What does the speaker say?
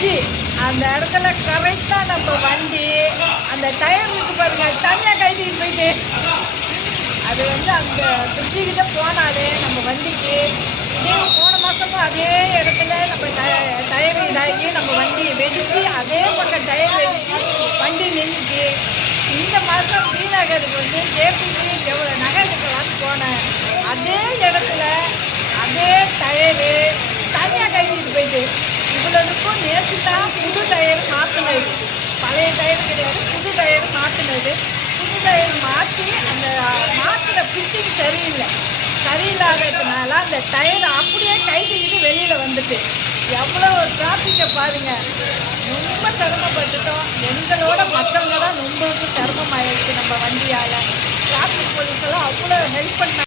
Fridge அந்த இடத்துல கரெக்டாக நம்ம வண்டி அந்த டயர் இருக்கு பாருங்க தனியாக கைட்டிட்டு போயிட்டு அது வந்து அந்த பிரிட்ஜுக்கிட்ட போனாலே நம்ம வண்டிக்கு இதே போன மாதமும் அதே இடத்துல நம்ம டயர் இதாகி நம்ம வண்டி வெடிச்சு அதே பக்கம் டயர் வெடிச்சு வண்டி நின்றுச்சு. இந்த மாதம் ஸ்ரீநகருக்கு வந்து ஜேபிசி எவ்வளோ நகரத்துக்கெல்லாம் போனேன். அதே இடத்துல அதே டயரு தனியாக கைட்டிட்டு போயிட்டு இவ்வளோதுக்கும் நேற்று தான் புது டயர் மாற்றினது. பழைய டயர் கிடையாது, புது டயர் மாற்றினது. புது டயர் மாற்றி அந்த மாற்றின ஃபிட்டிங் சரியில்லாததுனால அந்த டயர் அப்படியே கைட்டிக்கிட்டு வெளியில் வந்துட்டு எவ்வளோ ஒரு டிராஃபிக்கை பாருங்கள். ரொம்ப சிரமப்பட்டுட்டோம். எங்களோட மற்றவங்க தான் ரொம்ப சிரமமாயிடுச்சு நம்ம வண்டியால். டிராஃபிக் போலீஸெல்லாம் அவ்வளோ ஹெல்ப் பண்ணாங்க.